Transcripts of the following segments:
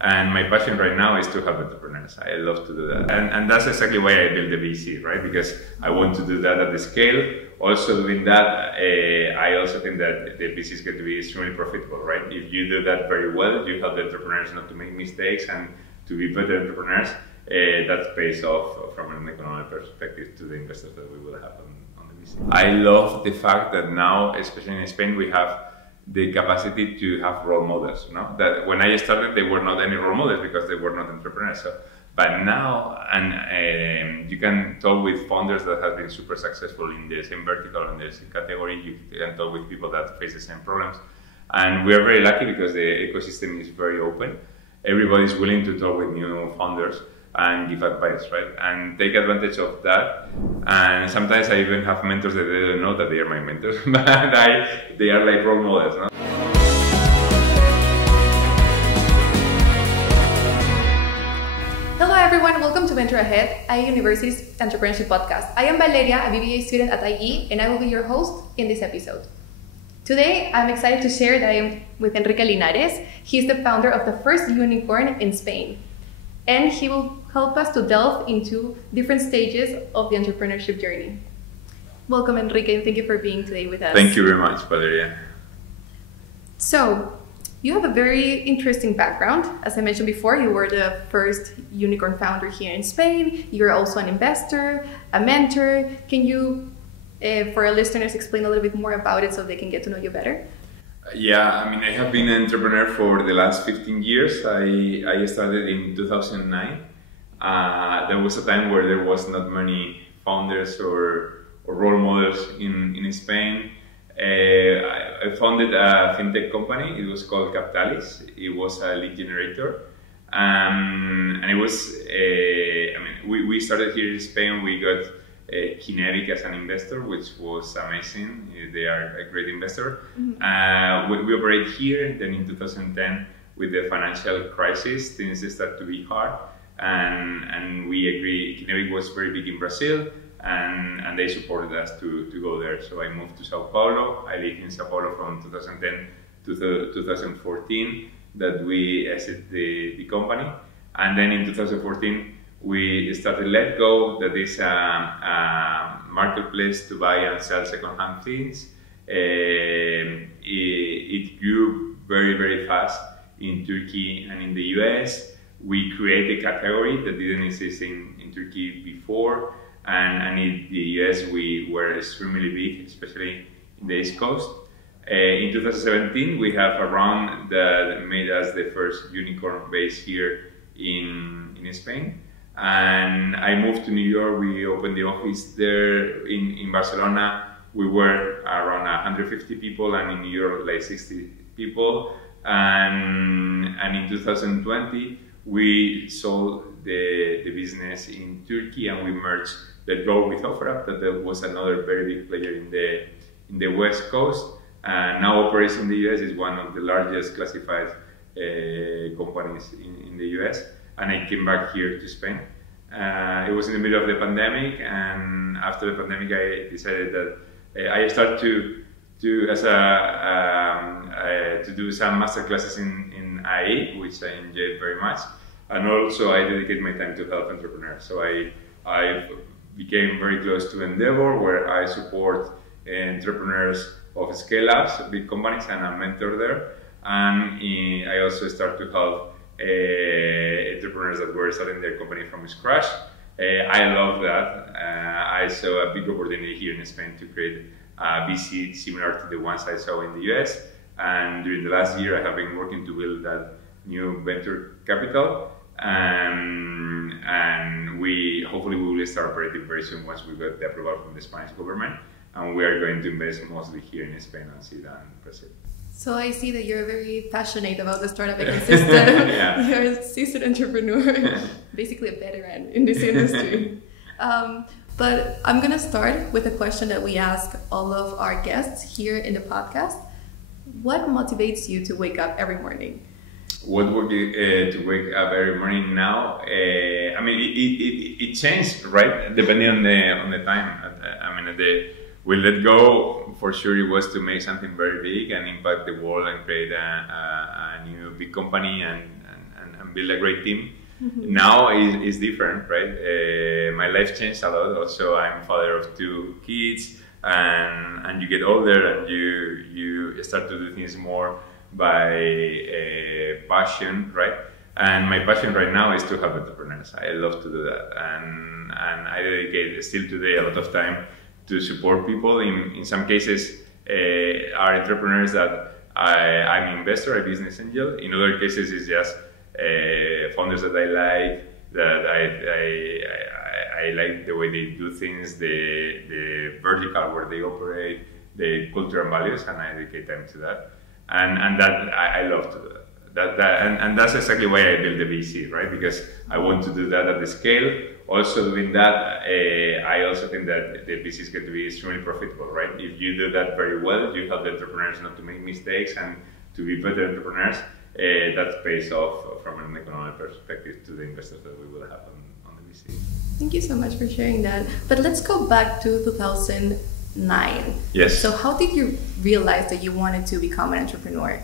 And my passion right now is to help entrepreneurs. I love to do that. And that's exactly why I built the VC, right? Because I want to do that at the scale. Also doing that, I also think that the VC is going to be extremely profitable, right? If you do that very well, you help the entrepreneurs not to make mistakes and to be better entrepreneurs, that pays off from an economic perspective to the investors that we will have on the VC. I love the fact that now, especially in Spain, we have the capacity to have role models. You know? That when I started, there were not any role models because they were not entrepreneurs. So, but now, and you can talk with founders that have been super successful in the same vertical, in the same category. You can talk with people that face the same problems. And we are very lucky because the ecosystem is very open. Everybody's willing to talk with new founders and give advice, right? And take advantage of that. And sometimes I even have mentors that they don't know that they are my mentors, but they are like role models. No? Hello everyone, welcome to Venture Ahead, IE University's Entrepreneurship Podcast. I am Valeria, a BBA student at IE, and I will be your host in this episode. Today, I'm excited to share that I am with Enrique Linares. He's the founder of the first unicorn in Spain. And he will help us to delve into different stages of the entrepreneurship journey. Welcome, Enrique, and thank you for being today with us. Thank you very much, Valeria. So, you have a very interesting background. As I mentioned before, you were the first unicorn founder here in Spain. You're also an investor, a mentor. Can you, for our listeners, explain a little bit more about it so they can get to know you better? Yeah, I mean, I have been an entrepreneur for the last 15 years. I started in 2009. There was a time where there was not many founders or role models in Spain. I founded a fintech company. It was called Capitalis. It was a lead generator. And it was, we started here in Spain. We got Kinetic as an investor, which was amazing. They are a great investor. Mm-hmm. We operate here. Then in 2010, with the financial crisis, things started to be hard, and we agreed. Kinetic was very big in Brazil, and they supported us to go there. So I moved to Sao Paulo. I lived in Sao Paulo from 2010 to 2014. That we exited the company, and then in 2014. We started LetGo, that is a marketplace to buy and sell second-hand things. It grew very, very fast in Turkey and in the US. We created a category that didn't exist in Turkey before, and in the US we were extremely big, especially in the East Coast. In 2017, we have a round that made us the first unicorn base here in Spain. And I moved to New York. We opened the office there in Barcelona. We were around 150 people, and in New York, like 60 people. And in 2020, we sold the business in Turkey, and we merged LetGo with OfferUp. That was another very big player in the West Coast. And now operates in the US. Is one of the largest classified companies in the US. And I came back here to Spain. It was in the middle of the pandemic, and after the pandemic, I decided that I started to do some master classes in IE, which I enjoyed very much, and also I dedicate my time to help entrepreneurs. So I became very close to Endeavor, where I support entrepreneurs of scale-ups, big companies, and I'm a mentor there. And I also start to help entrepreneurs that were starting their company from scratch. I love that. I saw a big opportunity here in Spain to create a VC similar to the ones I saw in the US. And during the last year, I have been working to build that new venture capital. And hopefully we will start operating very soon once we get the approval from the Spanish government. And we are going to invest mostly here in Spain and Sweden and Brazil. So I see that you're very passionate about the startup ecosystem. Yeah. You're a seasoned entrepreneur, basically a veteran in this industry. But I'm going to start with a question that we ask all of our guests here in the podcast. What motivates you to wake up every morning? What would be to wake up every morning now? I mean, it changed, right? Depending on the time. With LetGo, for sure, it was to make something very big and impact the world and create a new big company and build a great team. Now is different, right? My life changed a lot. Also, I'm father of 2 kids, and you get older and you start to do things more by passion, right? And my passion right now is to help entrepreneurs. I love to do that, and I dedicate still today a lot of time to support people. In some cases, are entrepreneurs that I'm an investor, a business angel. In other cases, it's just founders that I like, that I like the way they do things, the vertical where they operate, the culture and values, and I dedicate time to that. And that I love to do that. And that's exactly why I built the VC, right? Because I want to do that at the scale. Also doing that, I also think that the VC is going to be extremely profitable, right? If you do that very well, you help the entrepreneurs not to make mistakes and to be better entrepreneurs. That pays off from an economic perspective to the investors that we will have on the VC. Thank you so much for sharing that. But let's go back to 2009. Yes. So how did you realize that you wanted to become an entrepreneur?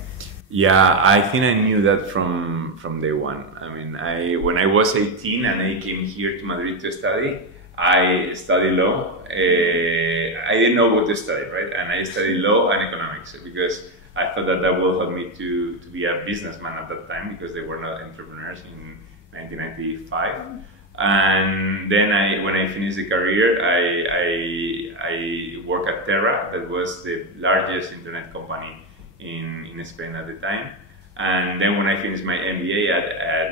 Yeah, I think I knew that from day one. I mean, when I was 18 and I came here to Madrid to study, I studied law. I didn't know what to study, right? And I studied law and economics because I thought that will help me to be a businessman at that time, because they were not entrepreneurs in 1995. And then when I finished the career, I worked at Terra, that was the largest internet company in Spain at the time. And then when I finished my MBA at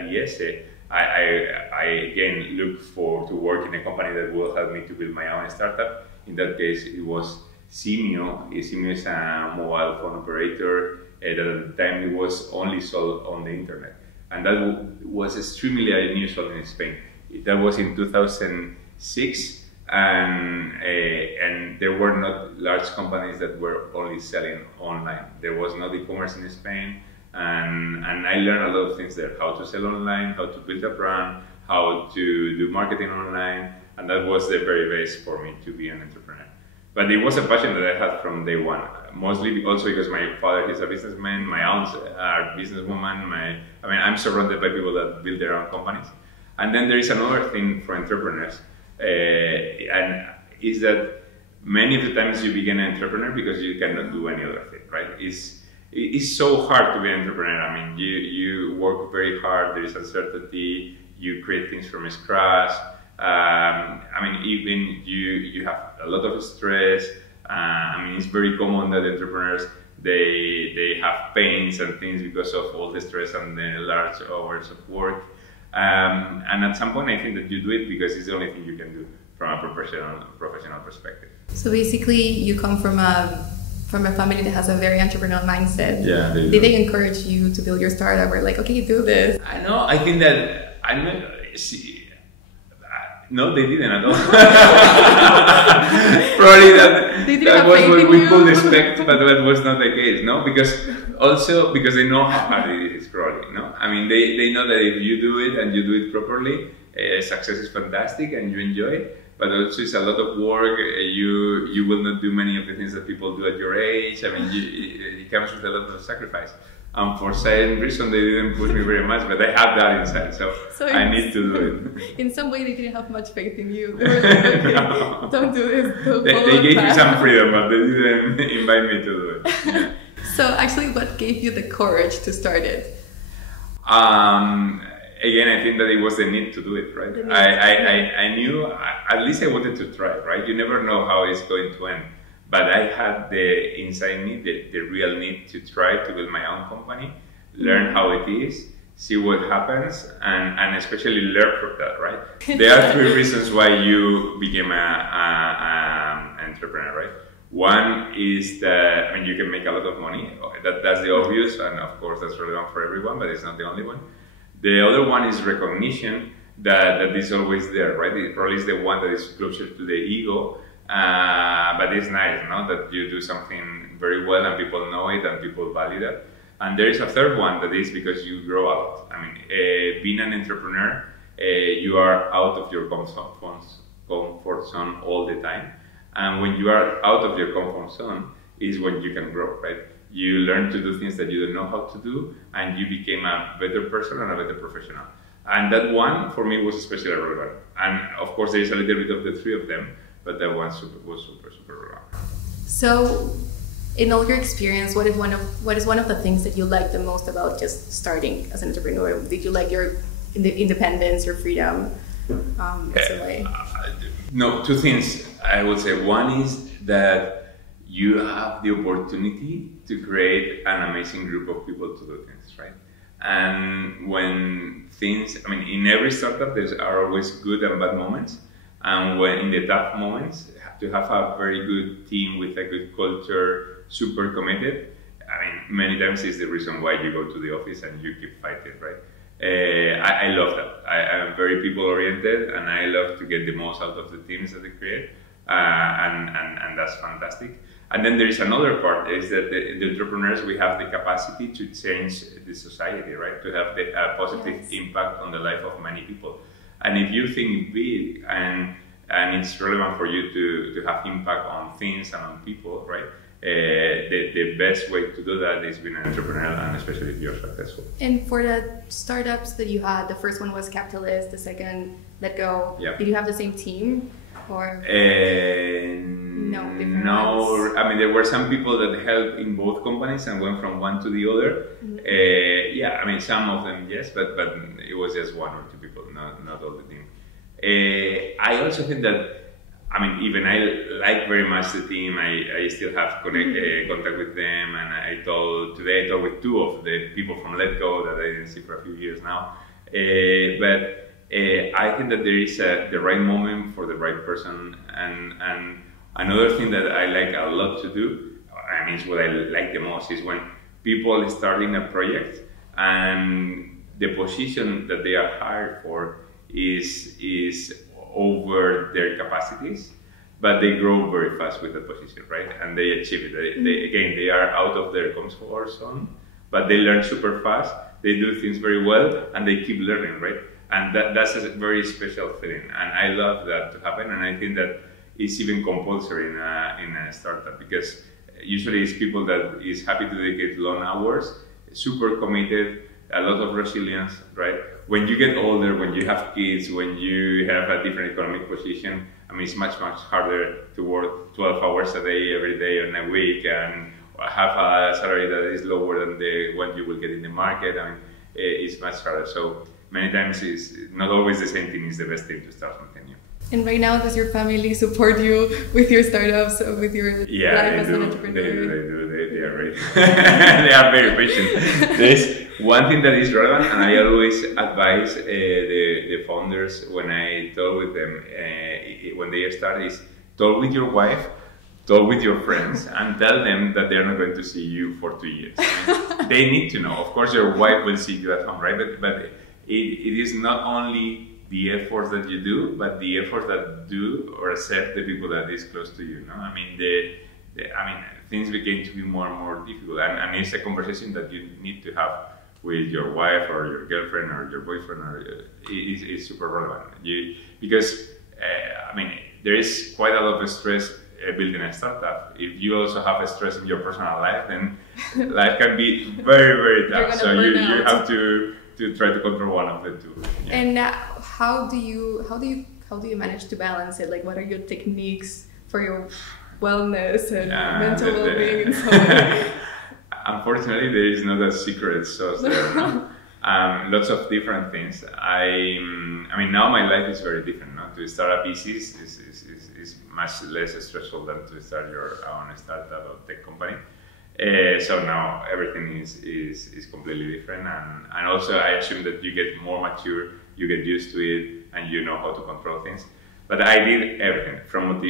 IESE, I again looked to work in a company that will help me to build my own startup. In that case, it was Simio. Simio is a mobile phone operator that at the time it was only sold on the internet. And that was extremely unusual in Spain. That was in 2006, and there were not large companies that were only selling online. There was no e-commerce in Spain, and I learned a lot of things there: how to sell online, how to build a brand, how to do marketing online, and that was the very base for me to be an entrepreneur. But it was a passion that I had from day one, mostly also because my father is a businessman, my aunts are businesswomen, I'm surrounded by people that build their own companies. And then there is another thing for entrepreneurs, and is that many of the times you become an entrepreneur because you cannot do any other thing, right? It's so hard to be an entrepreneur. I mean, you work very hard, there is uncertainty, you create things from scratch. Even you have a lot of stress. It's very common that entrepreneurs, they have pains and things because of all the stress and the large hours of work. And at some point, I think that you do it because it's the only thing you can do from a professional perspective. So basically, you come from a family that has a very entrepreneurial mindset. Yeah, Did they encourage you to build your startup? Or like, okay, do this? I know. I think that no, they didn't at all. Probably that was what we could expect, but that was not the case, no? Because they know how hard it is, probably, no? I mean, they know that if you do it and you do it properly, success is fantastic and you enjoy it, but also it's a lot of work. You will not do many of the things that people do at your age. I mean, it comes with a lot of sacrifice. And for some reason, they didn't push me very much, but I have that inside, so I need to do it. In some way, they didn't have much faith in you. They were like, okay, no. Don't do this. They gave me some freedom, but they didn't invite me to do it. Yeah. So actually, what gave you the courage to start it? Again, I think that it was the need to do it, right? I knew, at least I wanted to try, right? You never know how it's going to end. But I had the inside need, the real need to try to build my own company, learn how it is, see what happens, and especially learn from that, right? There are 3 reasons why you became an entrepreneur, right? One is that, you can make a lot of money. That's the obvious, and of course that's relevant for everyone, but it's not the only one. The other one is recognition that is always there, right? It probably is the one that is closer to the ego. But it's nice, no? That you do something very well and people know it and people value that. And there is a third one that is because you grow out. Being an entrepreneur, you are out of your comfort zone all the time. And when you are out of your comfort zone is when you can grow, right? You learn to do things that you don't know how to do, and you became a better person and a better professional. And that one, for me, was especially relevant. And of course, there is a little bit of the three of them, but that one was super relevant. So, in all your experience, what is one of the things that you like the most about just starting as an entrepreneur? Did you like your independence, your freedom? No, two things I would say. One is that you have the opportunity to create an amazing group of people to do things, right? And when things, I mean, in every startup, there are always good and bad moments. And when in the tough moments, to have a very good team with a good culture, super committed, I mean, many times is the reason why you go to the office and you keep fighting, right? I love that. I am very people-oriented, and I love to get the most out of the teams that they create, and that's fantastic. And then there is another part, is that the entrepreneurs, we have the capacity to change the society, right? To have the positive impact on the life of many people. And if you think big and it's relevant for you to have impact on things and on people, right? The best way to do that is being an entrepreneur, and especially if you're successful. And for the startups that you had, the first one was Capitalist, the second LetGo. Yeah. Did you have the same team, or no? Ones? I mean, there were some people that helped in both companies and went from one to the other. Mm-hmm. Yeah, I mean, some of them yes, but it was just one or two people, not all the team. I also think that, I mean, even I like very much the team. I still have contact with them, and today I talked with two of the people from LetGo that I didn't see for a few years now. But I think that there is the right moment for the right person. And another thing that I like a lot to do, I mean, it's what I like the most, is when people starting a project and the position that they are hired for is over their capacities, but they grow very fast with the position, right? And they achieve it. They are out of their comfort zone, but they learn super fast. They do things very well, and they keep learning, right? And that's a very special feeling, and I love that to happen. And I think that it's even compulsory in a startup, because usually it's people that is happy to dedicate long hours, super committed, a lot of resilience, right? When you get older, when you have kids, when you have a different economic position, I mean, it's much harder to work 12 hours a day, every day on a week, and have a salary that is lower than the one you will get in the market. I mean, it's much harder. So many times it's not always the same thing is the best thing to start something new. And right now, does your family support you with your startups, with your life as an entrepreneur? They do. They are very, they are very patient. There's one thing that is relevant, and I always advise the founders when I talk with them when they start, is talk with your wife, talk with your friends, and tell them that they're not going to see you for 2 years. I mean, they need to know. Of course, your wife will see you at home, right? But it is not only the efforts that you do, but the efforts that do or accept the people that is close to you. No, I mean, things begin to be more and more difficult, and it's a conversation that you need to have with your wife or your girlfriend or your boyfriend, or it's super relevant. Because there is quite a lot of stress building a startup. If you also have a stress in your personal life, then life can be very, very tough. So you have to try to control one of the two. Yeah. And how do you manage to balance it? Like, what are your techniques for your wellness and mental well-being and so on? Unfortunately, there is not a secret sauce there. No? Lots of different things. I mean, now my life is very different. No? To start a PC is much less stressful than to start your own startup or tech company. So now everything is completely different, and also I assume that you get more mature, you get used to it, and you know how to control things. But I did everything from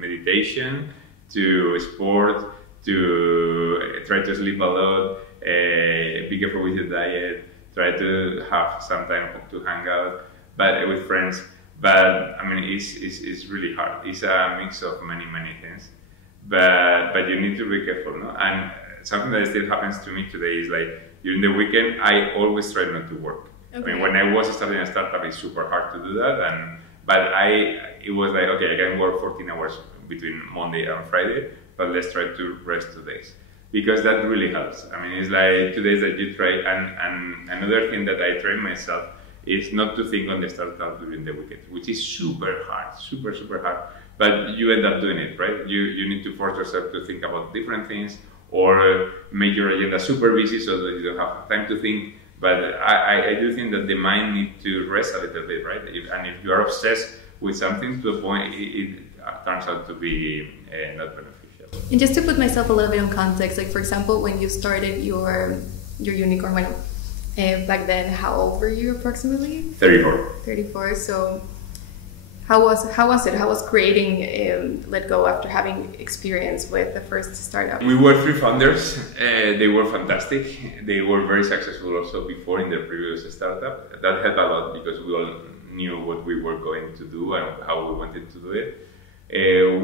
meditation to sport to try to sleep a lot, be careful with your diet, try to have some time to hang out, but with friends. But I mean, it's really hard. It's a mix of many things. But you need to be careful, no? And something that still happens to me today is like during the weekend, I always try not to work. Okay. I mean, when I was starting a startup, it's super hard to do that. But it was like, okay, I can work 14 hours between Monday and Friday, but let's try to rest 2 days. Because that really helps. I mean, it's like 2 days that you try, and another thing that I train myself is not to think on the startup during the weekend, which is super hard, super hard. But you end up doing it, right? You need to force yourself to think about different things, or make your agenda super busy so that you don't have time to think. But I do think that the mind needs to rest a little bit, right? And if you are obsessed with something to a point, it turns out to be not beneficial. And just to put myself a little bit in context, like for example, when you started your unicorn, back then, how old were you approximately? 34. 34. So how was it? How was creating LetGo after having experience with the first startup? We were 3 founders. They were fantastic. They were very successful also before in their previous startup. That helped a lot because we all knew what we were going to do and how we wanted to do it.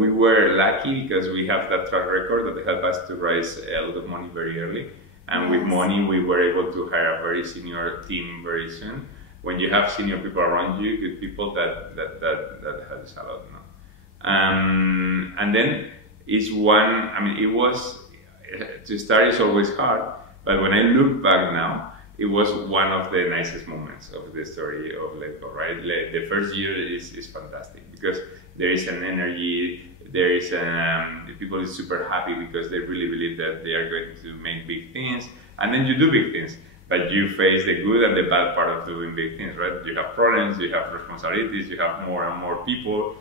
We were lucky because we have that track record that helped us to raise a lot of money very early. And with money, we were able to hire a very senior team very soon. When you have senior people around you, good people, that helps a lot. No? And then it was, to start is always hard, but when I look back now, it was one of the nicest moments of the story of LetGo, right? The first year is fantastic because there is an energy, there is people are super happy because they really believe that they are going to make big things, and then you do big things, but you face the good and the bad part of doing big things, right? You have problems, you have responsibilities, you have more and more people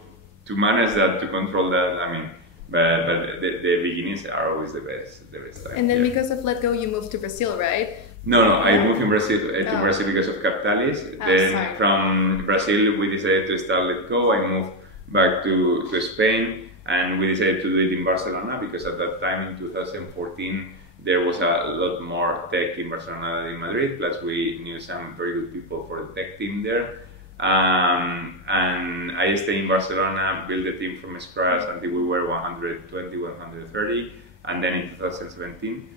to manage that, to control that. I mean, but the beginnings are always the best time. And then because of LetGo, you moved to Brazil, right? No, I moved in Brazil to Brazil because of Capitalis. Then from Brazil, we decided to start LetGo. I moved back to Spain, and we decided to do it in Barcelona because at that time in 2014 there was a lot more tech in Barcelona than in Madrid. Plus, we knew some very good people for the tech team there. And I stayed in Barcelona, built the team from scratch until we were 120, 130, and then in 2017.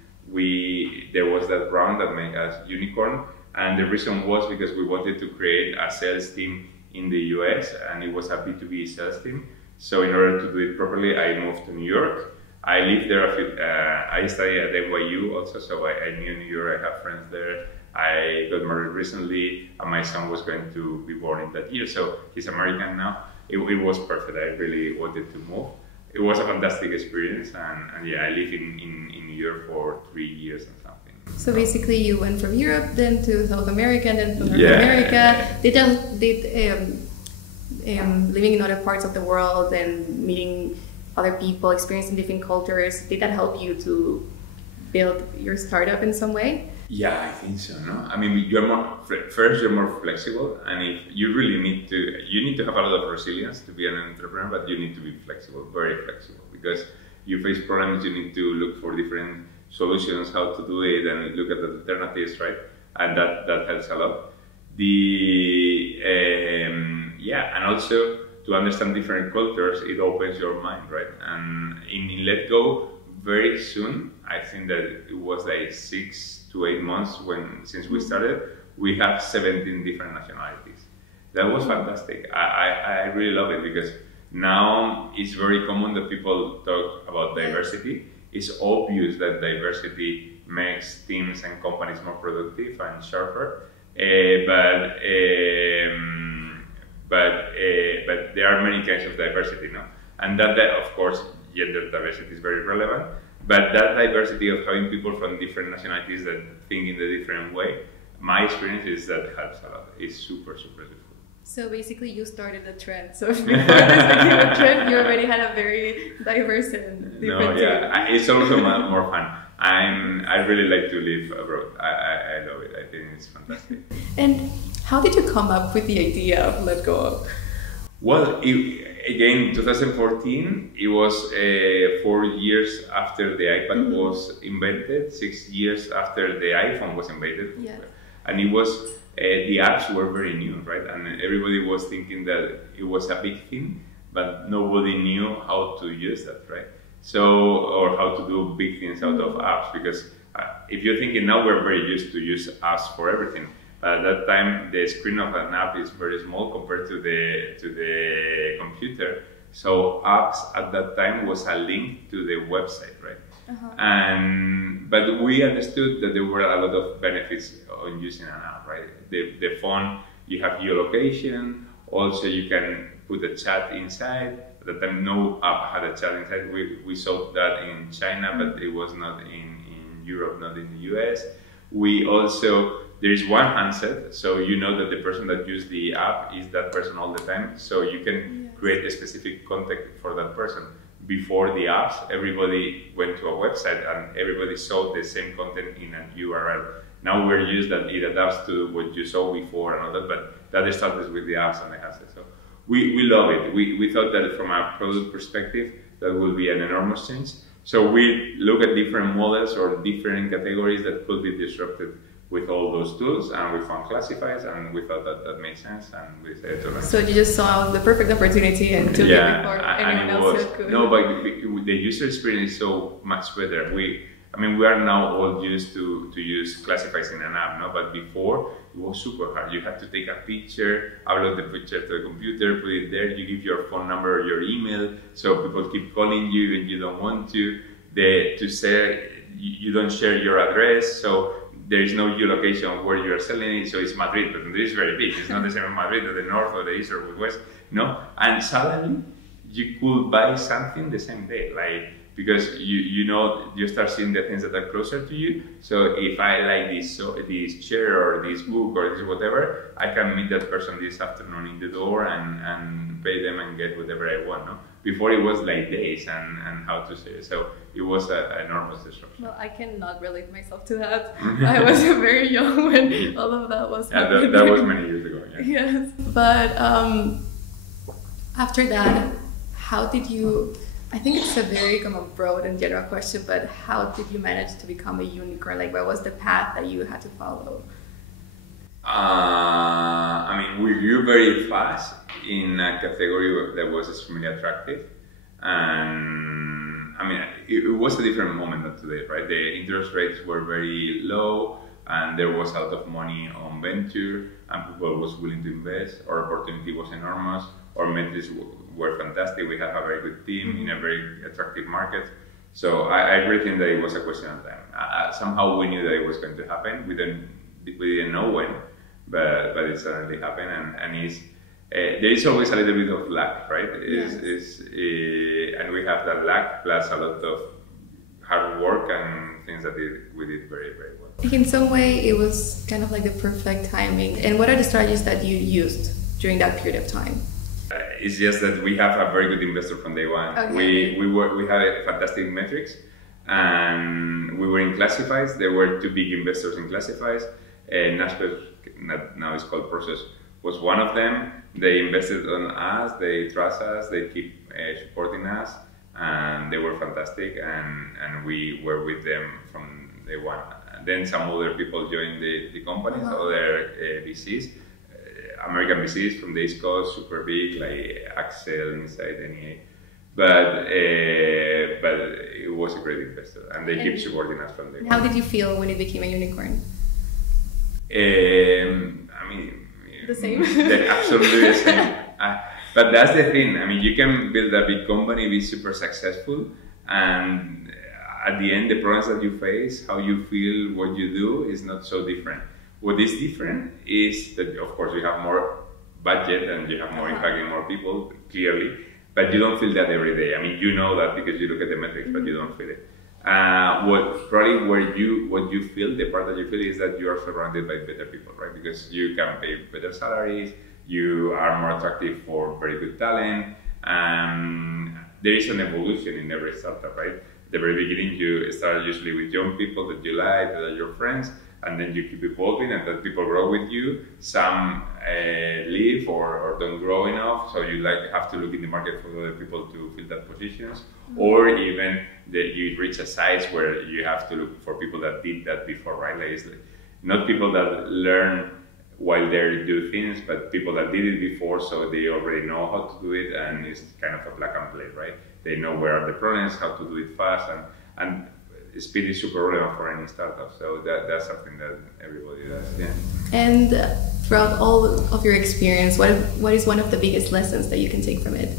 There was that round that made us unicorn, and the reason was because we wanted to create a sales team in the US, and it was a B2B sales team. So in order to do it properly, I moved to New York. I lived there I studied at NYU also, so I knew New York. I have friends there. I got married recently, and my son was going to be born in that year, so he's American now. It was perfect. I really wanted to move. It was a fantastic experience, and yeah, I lived in New York for 3 years and something. So basically, you went from Europe then to South America, and then from North America. Living in other parts of the world and meeting other people, experiencing different cultures, did that help you to build your startup in some way? Yeah, I think so. No, I mean, you're more flexible, and if you really need to have a lot of resilience to be an entrepreneur, but you need to be flexible, very flexible, because you face problems. You need to look for different solutions, how to do it, and look at the alternatives, right? And that helps a lot. And also to understand different cultures, it opens your mind, right? And in LetGo, very soon, I think that it was like 6 to 8 months since we started, we have 17 different nationalities. That was fantastic. I really love it because now it's very common that people talk about diversity. It's obvious that diversity makes teams and companies more productive and sharper. But there are many kinds of diversity, no? And that of course, gender diversity is very relevant. But that diversity of having people from different nationalities that think in a different way, my experience is that helps a lot. It's super, super useful. So basically, you started a trend. So before this became a trend, you already had a very diverse and different team. It's also more fun. I really like to live abroad. I love it. I think it's fantastic. And how did you come up with the idea of LetGo? Well, again, 2014, it was 4 years after the iPad was invented, 6 years after the iPhone was invented. Yeah. And it was, the apps were very new, right? And everybody was thinking that it was a big thing, but nobody knew how to use that, right? Or how to do big things out of apps, because if you're thinking now, we're very used to use apps for everything. At that time, the screen of an app is very small compared to the computer. So apps at that time was a link to the website, right? But we understood that there were a lot of benefits on using an app, right? The phone, you have geolocation. Also, you can put a chat inside. At the time, no app had a chat inside. We saw that in China, but it was not in Europe, not in the US. We also, there is one handset, so you know that the person that used the app is that person all the time. So you can create a specific contact for that person. Before the apps, everybody went to a website and everybody saw the same content in an URL. Now we're used that it adapts to what you saw before and all that, but that started with the apps and the handset. So we love it. We thought that from a product perspective, that will be an enormous change. So we look at different models or different categories that could be disrupted with all those tools, and we found classifieds, and we thought that made sense, and we said to them. So you just saw the perfect opportunity and took it before anyone else could. No, but the user experience is so much better. We are now all used to use classifieds in an app, no? But before it was super hard. You had to take a picture, upload the picture to the computer, put it there. You give your phone number or your email, so people keep calling you and you don't want to. You don't share your address, so there is no geolocation of where you are selling it. So it's Madrid, but Madrid is very big. It's not the same in Madrid or the north or the east or the west. No, and suddenly you could buy something the same day, like. Because you start seeing the things that are closer to you. So if I like this chair or this book or this whatever, I can meet that person this afternoon in the door and pay them and get whatever I want. No? Before it was like days and how to say it. So it was an enormous disruption. Well, I cannot relate myself to that. I was very young when all of that was happening. That was many years ago. Yeah. Yes, but after that, how did you? I think it's a very broad and general question, but how did you manage to become a unicorn? Like, what was the path that you had to follow? We grew very fast in a category that was extremely attractive. And, it was a different moment than today, right? The interest rates were very low, and there was a lot of money on venture, and people was willing to invest. Our opportunity was enormous. Our metrics were fantastic. We have a very good team in a very attractive market. So I really think that it was a question of time. Somehow we knew that it was going to happen. We didn't know when, but it suddenly happened. And there is always a little bit of luck, right? And we have that luck plus a lot of hard work and things that we did very, very well. In some way, it was kind of like the perfect timing. And what are the strategies that you used during that period of time? It's just that we have a very good investor from day one. Okay. We had fantastic metrics, and we were in classifieds. There were two big investors in classifieds. Nashville, now it's called Process, was one of them. They invested on us. They trust us. They keep supporting us, and they were fantastic. And we were with them from day one. And then some other people joined the company, other VCs. American VCs from the East Coast, super big, like Axel inside NEA. But it was a great investor, and they keep supporting us from day one. How did you feel when it became a unicorn? The same. Absolutely the same. But that's the thing. You can build a big company, be super successful, and at the end, the problems that you face, how you feel, what you do, is not so different. What is different is that, of course, you have more budget and you have more impact in more people, clearly, but you don't feel that every day. You know that because you look at the metrics, but you don't feel it. What you feel, the part that you feel, is that you are surrounded by better people, right? Because you can pay better salaries, you are more attractive for very good talent, there is an evolution in every startup, right? At the very beginning, you start usually with young people that you like, that are your friends, and then you keep evolving, and that people grow with you. Some leave or don't grow enough, so you have to look in the market for other people to fill that positions, or even that you reach a size where you have to look for people that did that before, right? It's not people that learn while they do things, but people that did it before, so they already know how to do it, and it's kind of a plug and play, right? They know where are the problems, how to do it fast, and speed is super relevant for any startup, so that's something that everybody does. Yeah. And throughout all of your experience, what is one of the biggest lessons that you can take from it?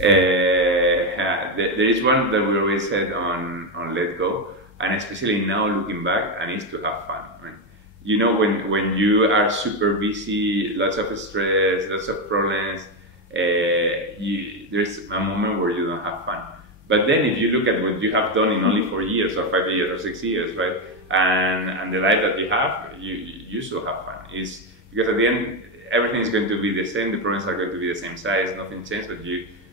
There is one that we always said on LetGo, and especially now looking back, and it's to have fun. Right? You know, when you are super busy, lots of stress, lots of problems, there's a moment where you don't have fun. But then if you look at what you have done in only 4 years or 5 years or 6 years, right, and the life that you have, you still have fun. It's because at the end, everything is going to be the same. The problems are going to be the same size. Nothing changed,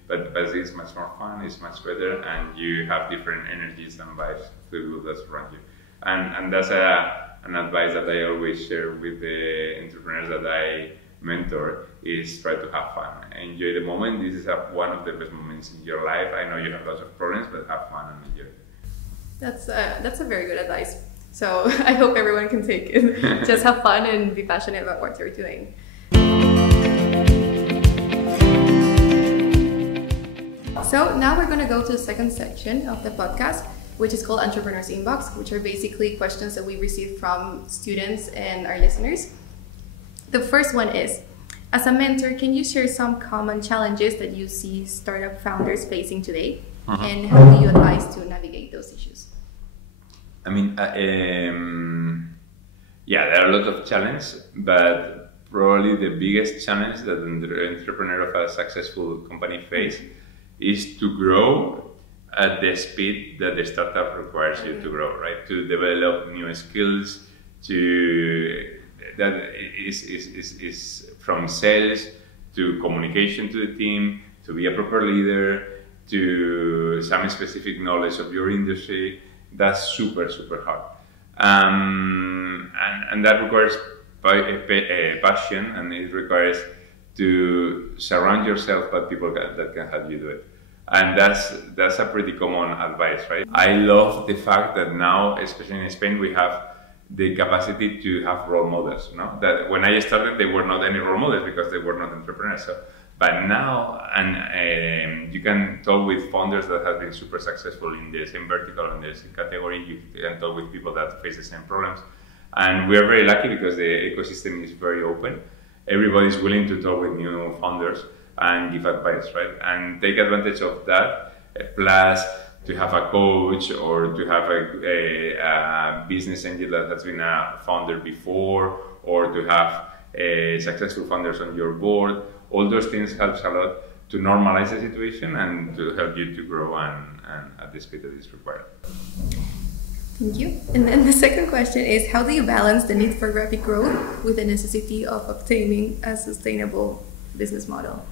but it's much more fun. It's much better, and you have different energies and vibes to do that around you. And that's an advice that I always share with the entrepreneurs that I mentor, is try to have fun. Enjoy the moment. This is one of the best moments in your life. I know you have lots of problems, but have fun and enjoy. That's a very good advice. So I hope everyone can take it. Just have fun and be passionate about what you're doing. So now we're going to go to the second section of the podcast, which is called Entrepreneurs Inbox, which are basically questions that we receive from students and our listeners. The first one is, as a mentor, can you share some common challenges that you see startup founders facing today? And how do you advise to navigate those issues? I mean, yeah, there are a lot of challenges, but probably the biggest challenge that an entrepreneur of a successful company face is to grow at the speed that the startup requires you to grow, right? To develop new skills, that is from sales to communication to the team, to be a proper leader, to some specific knowledge of your industry. That's super, super hard. And that requires passion, and it requires to surround yourself with people that can help you do it. And that's a pretty common advice, right? I love the fact that now, especially in Spain, we have the capacity to have role models. No? That when I started, there were not any role models because they were not entrepreneurs. So, but now, and you can talk with founders that have been super successful in the same vertical, in the same category. You can talk with people that face the same problems. And we are very lucky because the ecosystem is very open. Everybody is willing to talk with new founders and give advice, right? And take advantage of that, plus to have a coach or to have a business angel that has been a founder before, or to have successful founders on your board. All those things helps a lot to normalize the situation and to help you to grow and at the speed that is required. Thank you. And then the second question is, how do you balance the need for rapid growth with the necessity of obtaining a sustainable business model?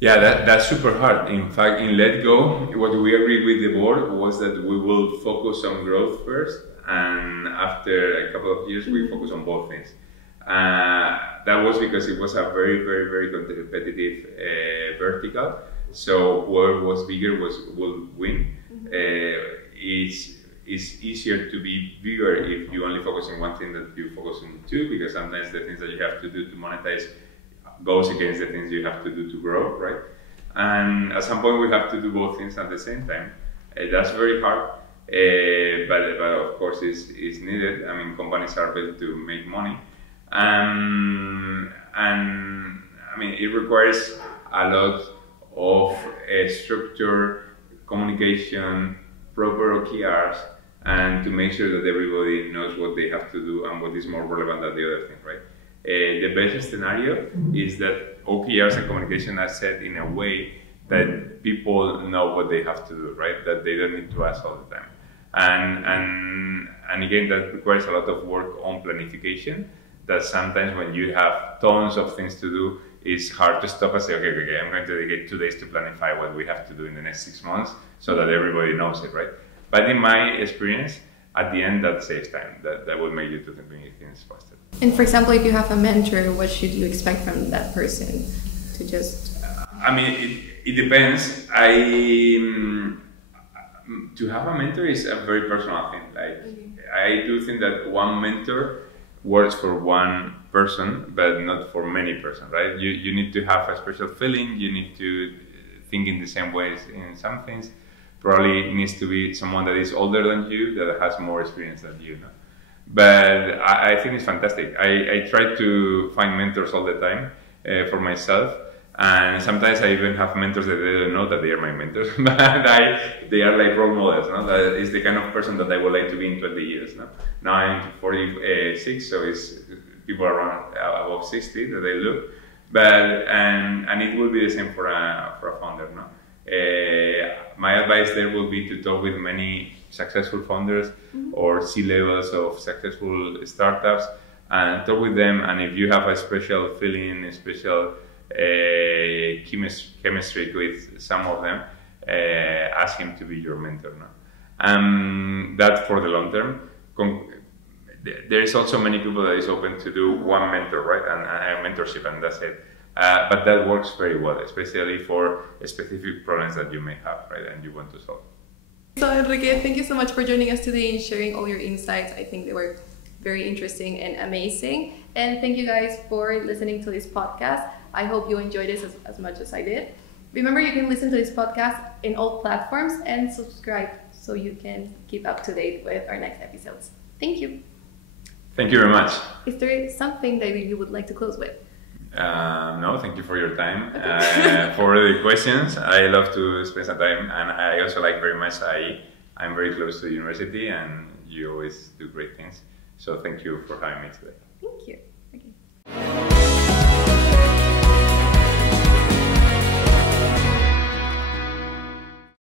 Yeah, that's super hard. In fact, in LetGo, what we agreed with the board was that we will focus on growth first, and after a couple of years, we focus on both things. That was because it was a very, very, very competitive vertical. So whoever was bigger will win. It's easier to be bigger if you only focus on one thing than you focus on two, because sometimes the things that you have to do to monetize goes against the things you have to do to grow, right? And at some point we have to do both things at the same time. That's very hard, but of course it's needed. I mean, companies are built to make money. And I mean, it requires a lot of structure, communication, proper OKRs, and to make sure that everybody knows what they have to do and what is more relevant than the other thing, right? The best scenario is that OKRs and communication are set in a way that people know what they have to do, right? That they don't need to ask all the time. And again, that requires a lot of work on planification, that sometimes when you have tons of things to do, it's hard to stop and say, okay, I'm going to dedicate 2 days to planify what we have to do in the next 6 months so that everybody knows it, right? But in my experience, at the end, that saves time. That will make you to do things faster. And for example, if you have a mentor, what should you expect from that person to just... I mean, it depends. To have a mentor is a very personal thing. Like, I do think that one mentor works for one person, but not for many persons, right? You need to have a special feeling. You need to think in the same ways in some things. Probably it needs to be someone that is older than you, that has more experience than you. No? But I think it's fantastic. I try to find mentors all the time for myself. And sometimes I even have mentors that they don't know that they are my mentors, but they are like role models. No? That is the kind of person that I would like to be in 20 years. No? Now I'm 46, so it's people around above 60 that they look. But and it will be the same for a founder. No? My advice there will be to talk with many successful founders or C-levels of successful startups, and talk with them. And if you have a special feeling, a special chemistry with some of them, ask him to be your mentor. No? That's for the long term. There is also many people that is open to do one mentor, right, and mentorship, and that's it. But that works very well, especially for specific problems that you may have, right, and you want to solve. So Enrique, thank you so much for joining us today and sharing all your insights. I think they were very interesting and amazing. And thank you guys for listening to this podcast. I hope you enjoyed this as much as I did. Remember, you can listen to this podcast in all platforms and subscribe so you can keep up to date with our next episodes. Thank you. Thank you very much. Is there something that you would like to close with? No, thank you for your time. For the questions, I love to spend some time, and I also like very much I'm very close to the university, and you always do great things. So thank you for having me today. Thank you. Okay.